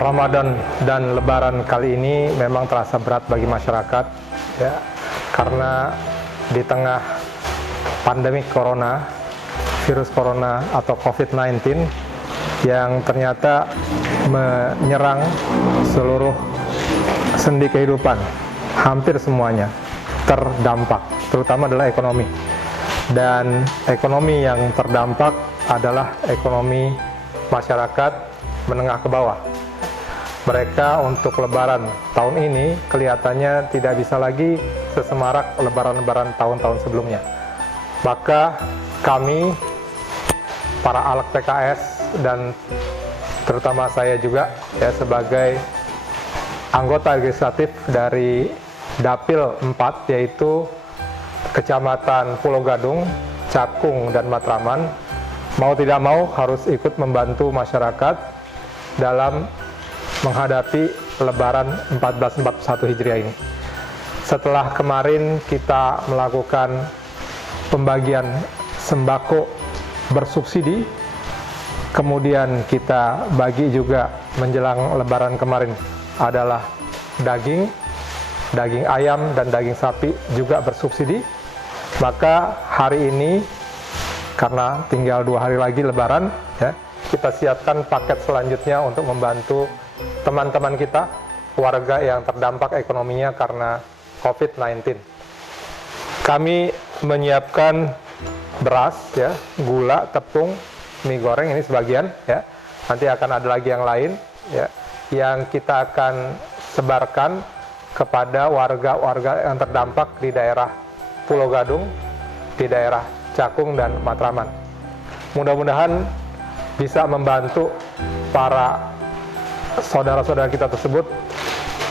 Ramadan dan Lebaran kali ini memang terasa berat bagi masyarakat, ya, karena di tengah pandemi corona, virus corona atau COVID-19 yang ternyata menyerang seluruh sendi kehidupan, hampir semuanya terdampak, terutama adalah ekonomi. Dan ekonomi yang terdampak adalah ekonomi masyarakat menengah ke bawah. Mereka untuk Lebaran tahun ini kelihatannya tidak bisa lagi sesemarak Lebaran-Lebaran tahun-tahun sebelumnya. Maka kami, para ALEK PKS, dan terutama saya juga ya sebagai anggota legislatif dari Dapil 4, yaitu Kecamatan Pulau Gadung, Cakung, dan Matraman, mau tidak mau harus ikut membantu masyarakat dalam menghadapi Lebaran 1441 Hijriah ini. Setelah kemarin kita melakukan pembagian sembako bersubsidi, kemudian kita bagi juga menjelang Lebaran kemarin adalah daging ayam dan daging sapi juga bersubsidi. Maka hari ini, karena tinggal 2 hari lagi Lebaran, ya, kita siapkan paket selanjutnya untuk membantu teman-teman kita, warga yang terdampak ekonominya karena COVID-19. Kami menyiapkan beras, ya, gula, tepung, mie goreng, ini sebagian, ya. Nanti akan ada lagi yang lain, ya, yang kita akan sebarkan kepada warga-warga yang terdampak di daerah Pulau Gadung, di daerah Cakung dan Matraman. Mudah-mudahan bisa membantu para saudara-saudara kita tersebut,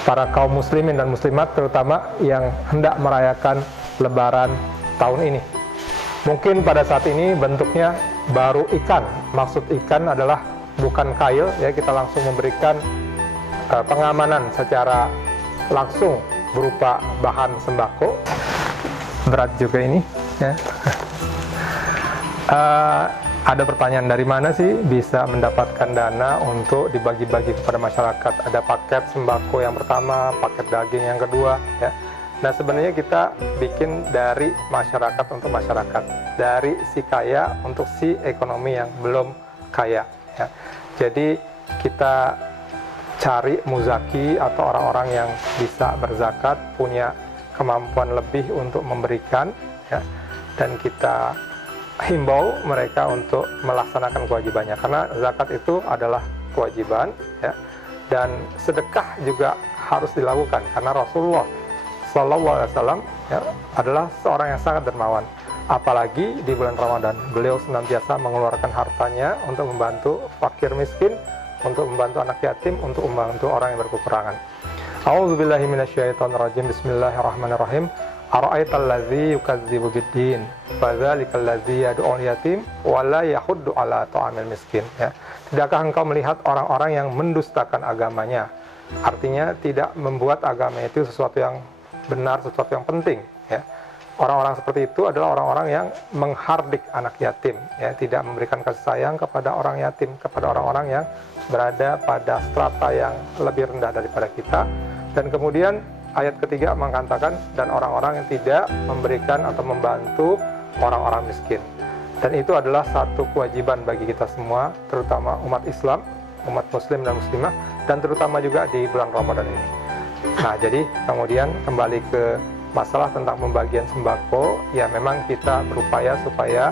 para kaum muslimin dan muslimat terutama yang hendak merayakan Lebaran tahun ini. Mungkin pada saat ini bentuknya baru ikan. Maksud ikan adalah bukan kail, ya, kita langsung memberikan pengamanan secara langsung berupa bahan sembako. Berat juga ini, ya. Ada pertanyaan, dari mana sih bisa mendapatkan dana untuk dibagi-bagi kepada masyarakat? Ada paket sembako yang pertama, paket daging yang kedua, ya. Nah, sebenarnya kita bikin dari masyarakat untuk masyarakat, dari si kaya untuk si ekonomi yang belum kaya, ya. Jadi kita cari muzaki atau orang-orang yang bisa berzakat, punya kemampuan lebih untuk memberikan, ya, dan kita himbau mereka untuk melaksanakan kewajibannya, karena zakat itu adalah kewajiban, ya, dan sedekah juga harus dilakukan karena Rasulullah SAW, ya, adalah seorang yang sangat dermawan. Apalagi di bulan Ramadan, beliau senantiasa mengeluarkan hartanya untuk membantu fakir miskin, untuk membantu anak yatim, untuk membantu orang yang berkekurangan. A'udzubillahi minasyaitonirrajim. Bismillahirrahmanirrahim. Ara'aital ladzi yukadzibu biddin fadzalikal ladzi yad'ul yatim wa la yahuddu 'ala ta'amil miskin, ya. Tidakkah engkau melihat orang-orang yang mendustakan agamanya? Artinya tidak membuat agama itu sesuatu yang benar, sesuatu yang penting, ya. Orang-orang seperti itu adalah orang-orang yang menghardik anak yatim, ya, tidak memberikan kasih sayang kepada orang yatim, kepada orang-orang yang berada pada strata yang lebih rendah daripada kita. Dan kemudian ayat ketiga mengatakan, dan orang-orang yang tidak memberikan atau membantu orang-orang miskin. Dan itu adalah satu kewajiban bagi kita semua, terutama umat Islam, umat muslim dan muslimah, dan terutama juga di bulan Ramadan ini. Nah, jadi kemudian kembali ke masalah tentang pembagian sembako, ya memang kita berupaya supaya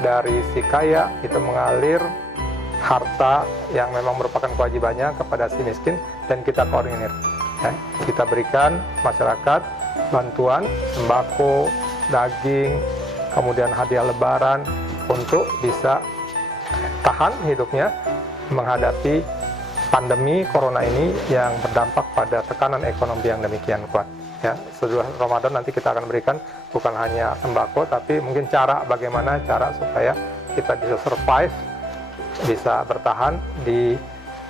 dari si kaya itu mengalir harta yang memang merupakan kewajibannya kepada si miskin, dan kita koordinir, ya. Kita berikan masyarakat bantuan sembako, daging, kemudian hadiah Lebaran untuk bisa tahan hidupnya menghadapi pandemi corona ini yang berdampak pada tekanan ekonomi yang demikian kuat, ya. Setelah Ramadan nanti kita akan berikan bukan hanya sembako, tapi mungkin bagaimana cara supaya kita bisa survive, bisa bertahan di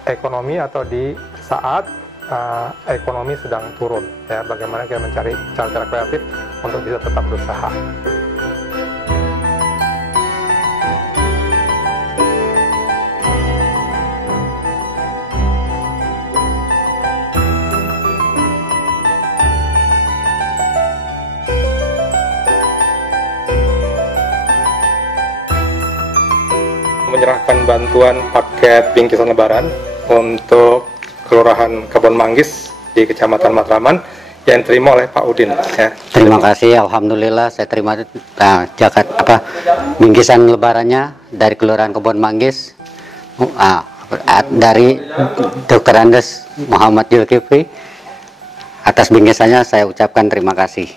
ekonomi atau di saat ekonomi sedang turun, ya. Bagaimana kita mencari cara-cara kreatif untuk bisa tetap berusaha. menyerahkan bantuan paket bingkisan lebaran untuk Kelurahan Kebon Manggis di Kecamatan Matraman yang diterima oleh Pak Udin. Ya. Terima kasih, alhamdulillah saya terima bingkisan lebarannya dari Kelurahan Kebon Manggis dari Dr. Andes Muhammad Zulkifli. Atas bingkisannya saya ucapkan terima kasih.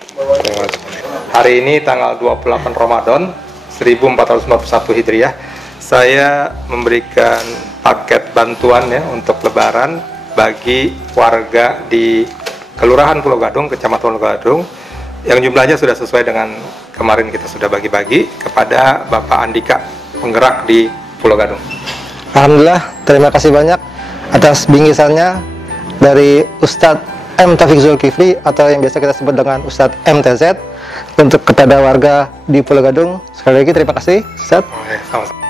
Hari ini tanggal 28 Ramadan 1441 Hijriah, saya memberikan paket bantuan ya untuk lebaran bagi warga di Kelurahan Pulau Gadung, Kecamatan Pulau Gadung, yang jumlahnya sudah sesuai dengan kemarin kita sudah bagi-bagi kepada Bapak Andika, penggerak di Pulau Gadung. Alhamdulillah, terima kasih banyak atas bingkisannya dari Ustadz M. Taufik Zulkifli atau yang biasa kita sebut dengan Ustadz MTZ untuk kepada warga di Pulau Gadung. Sekali lagi terima kasih, Ustadz. Sama-sama.